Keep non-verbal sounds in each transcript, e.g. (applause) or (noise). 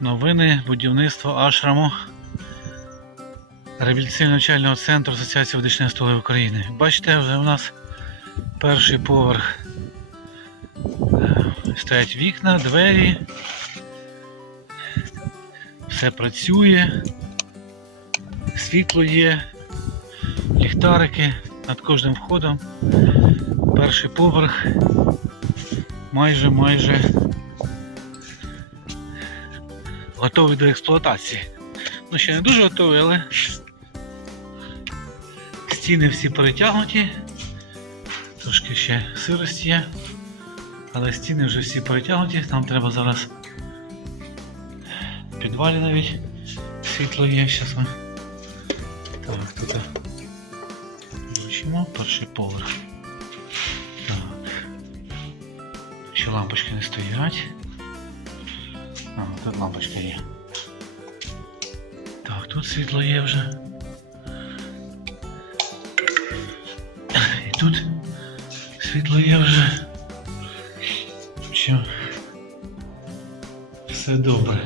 Новини будівництва ашраму реабілітаційно-навчального центру Асоціації медичної столів України. Бачите, вже у нас перший поверх. Е, Стоять вікна, двері. Все працює. Світло є, ліхтарики над кожним входом. Перший поверх майже майже готовий до експлуатації. Ну, ще не дуже готовий, але стіни всі перетягнуті. Трошки ще сирость є. Але стіни вже всі перетягнуті. Нам треба зараз в підвалі навіть світло є. Зараз ми. Так, тут включимо перший поверх. Так. Ще лампочки не стоять. А, тут лампочка є. Так, тут світло є вже. І тут світло є вже. Що? Все добре.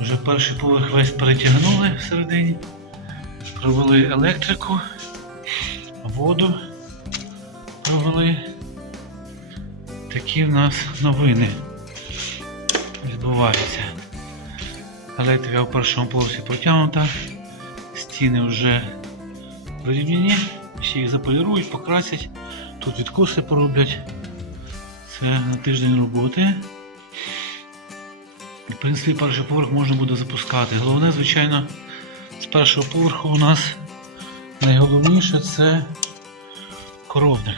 Вже перший поверх весь перетягнули всередині. Провели електрику, воду провели. Такі в нас новини відбуваються. Електрика в першому поверсі протягнута, стіни вже вирівняні, ще їх заполірують, покрасять, тут відкоси пороблять. Це на тиждень роботи. В принципі, перший поверх можна буде запускати. Головне, звичайно, з першого поверху у нас найголовніше це коровник.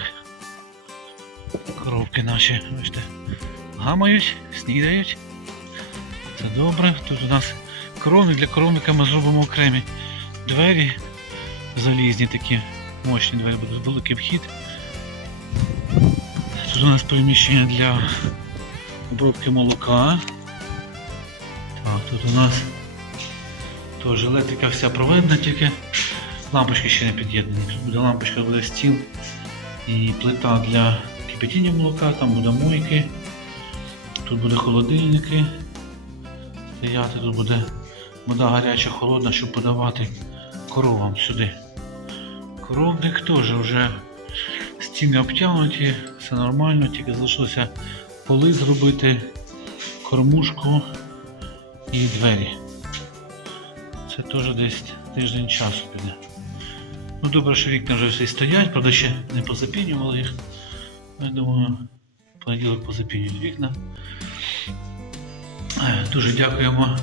Коровки наші, бачите, гамають, снідають. Це добре. Тут у нас коровник. Для коровника ми зробимо окремі двері. Залізні такі мощні двері, буде великий вхід. Тут у нас приміщення для обробки молока. Так, тут у нас теж електрика вся проведена, тільки лампочки ще не під'єднані. Тут буде лампочка, буде стіл і плита для кипятіння молока, там буде мойки, тут буде холодильники стояти, тут буде вода гаряча, холодна, щоб подавати коровам сюди. Коровник теж вже стіни обтягнуті, все нормально, тільки залишилося поли зробити, кормушку і двері. Це теж десь тиждень часу піде. Ну добре, що вікна вже всі стоять, правда ще не позапінювали їх. Я думаю, в понеділок позапінюють вікна. Е, Дуже дякуємо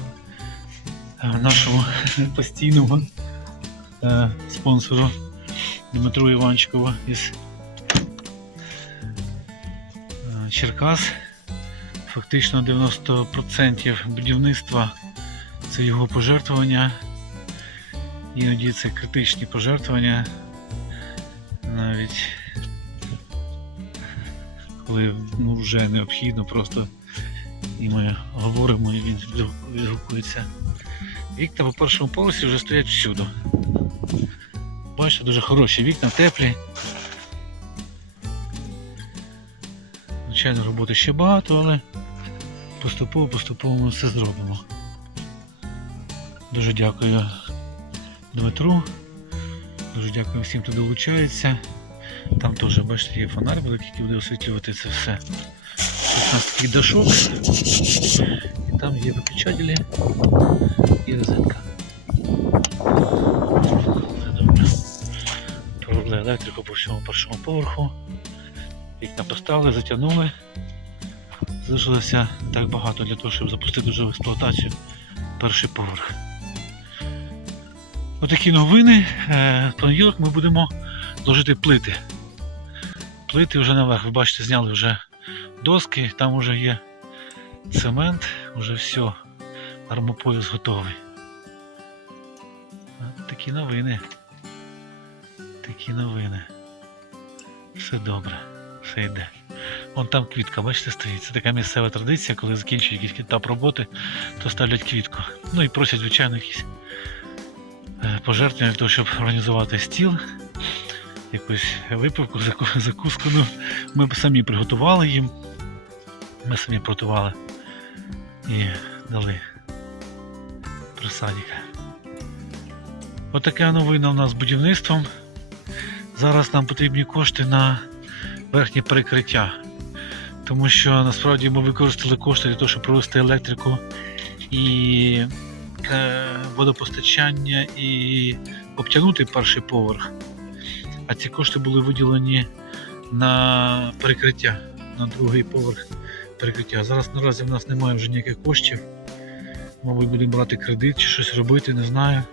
е, нашому (laughs) постійному е, спонсору Дмитру Іванчикову із Черкас. Фактично 90% будівництва це його пожертвування. Іноді це критичні пожертвування. Навіть коли ну, вже необхідно, просто і ми говоримо, і він відгукується. Вікна по першому поверсі вже стоять всюди. Бачите, дуже хороші вікна, теплі. Звичайно, роботи ще багато, але поступово-поступово ми все зробимо. Дуже дякую Дмитру. Дуже дякую всім, хто долучається. Там теж, бачите, є великий, який буде освітлювати це все. Тут у нас такий дашок. І там є виключателі і розетка. Провели електрику по всьому першому поверху. Вікна поставили, затягнули. Залишилося так багато для того, щоб запустити вже в експлуатацію перший поверх. Отакі новини. Е, понеділок ми будемо ложити плити. Плити вже наверх. Ви бачите, зняли вже доски, там вже є цемент, вже все. Армопояс готовий. От Такі новини. Такі новини. Все добре, все йде. Вон там квітка, бачите, стоїть. Це така місцева традиція, коли закінчують якийсь етап роботи, то ставлять квітку. Ну і просять, звичайно, якісь е, пожертвування для того, щоб організувати стіл, якусь випивку, закуску. Ну, ми самі приготували їм. Ми самі приготували. І дали. Просадіка. Отака новина у нас з будівництвом. Зараз нам потрібні кошти на верхнє перекриття. Тому що насправді ми використали кошти для того, щоб провести електрику і е, водопостачання і обтягнути перший поверх. А ці кошти були виділені на перекриття, на другий поверх перекриття. Зараз наразі в нас немає вже ніяких коштів. Мабуть, будемо брати кредит чи щось робити, не знаю.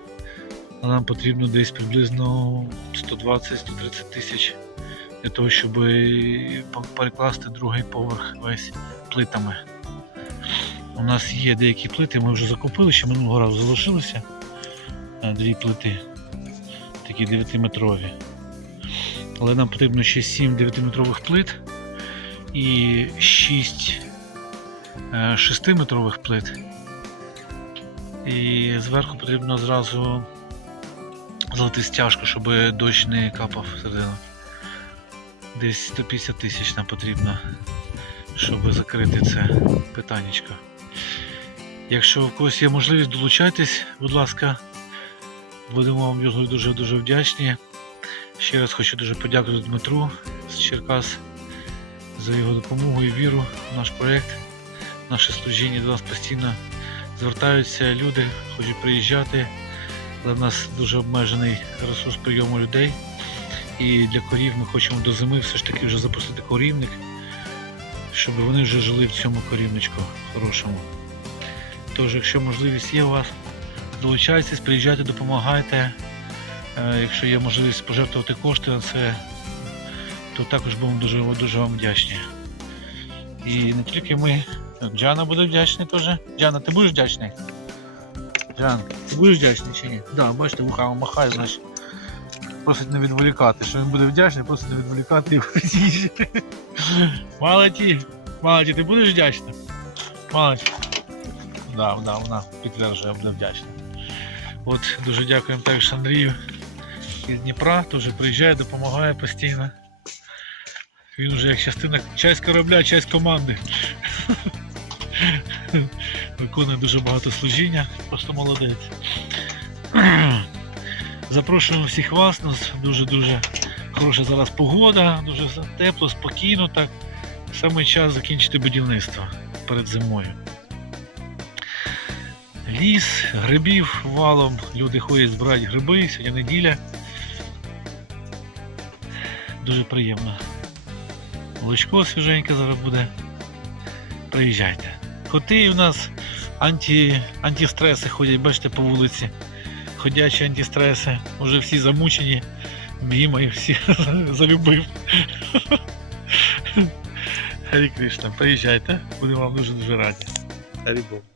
Але нам потрібно десь приблизно 120-130 тисяч для того, щоб перекласти другий поверх весь плитами. У нас є деякі плити, ми вже закупили, ще минулого разу залишилося е, дві плити, такі 9-метрові. Але нам потрібно ще 7 9-метрових плит і 6 6-метрових плит. І зверху потрібно зразу залити стяжку, щоб дощ не капав всередину. Десь 150 тисяч нам потрібно, щоб закрити це питаннячко. Якщо в когось є можливість, долучайтесь, будь ласка. Будемо вам дуже дуже дуже вдячні. Ще раз хочу дуже подякувати Дмитру з Черкас за його допомогу і віру в наш проєкт, наше служіння до нас постійно звертаються люди, хочуть приїжджати. В нас дуже обмежений ресурс прийому людей. І для корів ми хочемо до зими все ж таки вже запустити корівник, щоб вони вже жили в цьому корівничку хорошому. Тож, якщо можливість є у вас, долучайтесь, приїжджайте, допомагайте. Е, Якщо є можливість пожертвувати кошти на це, то також будемо дуже, дуже вам вдячні. І не тільки ми. Джана буде вдячний теж. Джана, ти будеш вдячний? Джан, ти будеш вдячний чи ні? Так, да, бачите, вуха махає, значить. Просить не відволікати, що він буде вдячний, просить не відволікати його їжі. Молоді, молоді, ти будеш вдячний? Молодь. Да, да, вона підтверджує, буде вдячна. От дуже дякуємо також Андрію із Дніпра, теж приїжджає, допомагає постійно. Він вже як частина, часть корабля, часть команди. Виконує дуже багато служіння, просто молодець. Запрошуємо всіх вас, у нас дуже-дуже хороша зараз погода, дуже тепло, спокійно так. Саме час закінчити будівництво перед зимою. Ліс, грибів валом, люди ходять збирають гриби, сьогодні неділя. Дуже приємно. Молочко свіженьке зараз буде. Приїжджайте. Коти у нас анті, антистреси ходять, бачите, по вулиці. Ходячі антистреси. Уже всі замучені. Біма і всі (laughs) залюбив. Харі Кришна, приїжджайте, будемо вам дуже-дуже раді. Харі Бог.